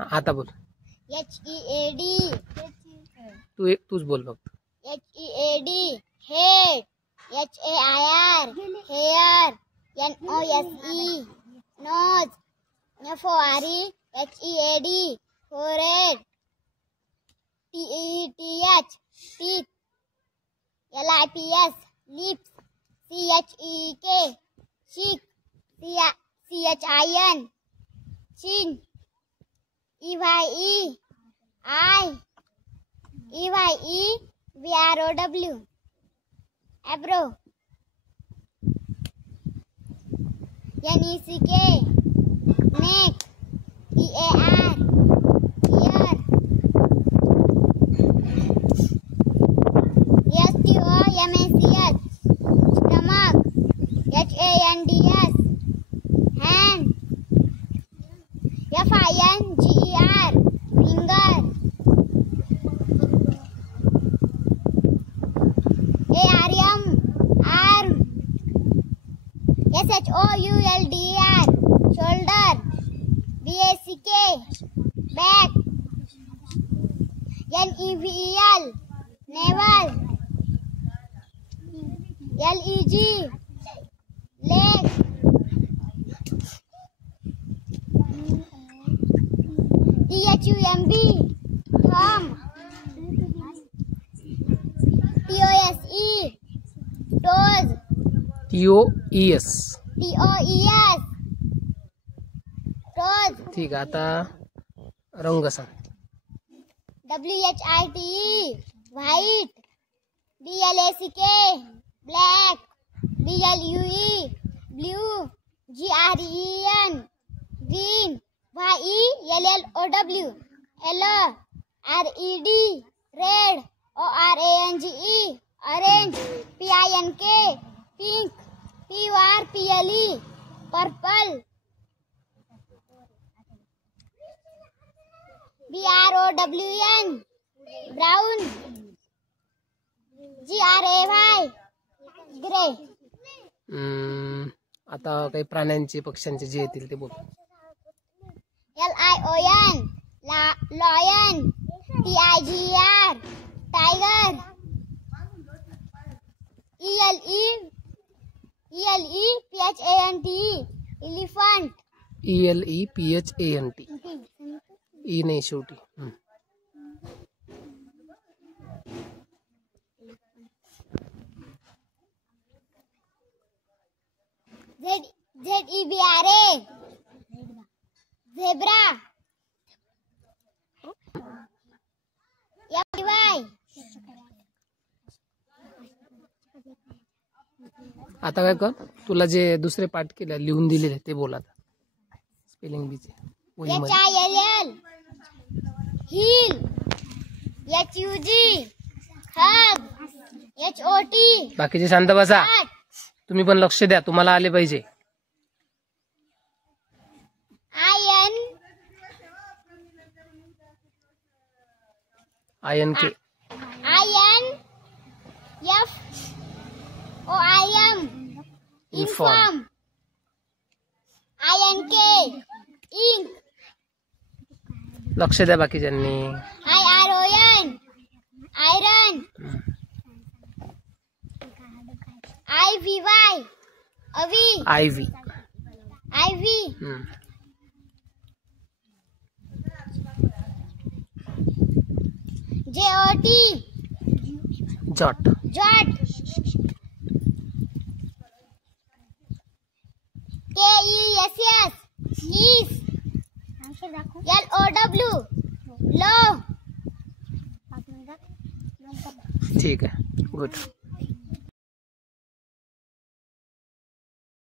आता बोल. HEAD. तूच बोल फक्त. HEAD head. HAIR hair. NOSE nose. FORE HEAD forehead. TETH teeth. LIPS lips. CHEK cheek. CHIN chin. EYE eye. EYE VROW eyebrow. NECK neck. EAR ear. STOMACH stomach. HANDS hand. FINGER finger. ARM arm. SHOULDR shoulder. BACK back. NEVEL navel. LEG leg. THUMB thumb. TOSE toes. TOES toes. ठीक आहे. आता रंग सांग. WHITE white. BLACK black. BLUE blue. GREN green. YELLOW yellow. RED red. ORANGE orange. PINK pink. PURPLE purple. BROWN brown. GRAY gray. आता काही प्राण्यांचे पक्ष्यांचे जे येतील ते बोल. LION lion. TIGER tiger. ELEPHANT elephant. ELEPHANT ई नाही शेवटी. ZEBRA zebra. FY आता काय कर, तुला जे दुसरे पाठ केले लिहून दिलेले ते बोल आता. स्पेलिंग बीचे HILL heel. HUG hug. HOT बाकीचे शांत बसा. तुम्ही पण लक्ष द्या, तुम्हाला आले पाहिजे. INK INFORM inform. INK ink. लक्ष द्या बाकीच्यांनी. IRON iron. IVY avi. IV IV JOT jot jot. KESS keys. LOW low. ठीक आहे. गुड.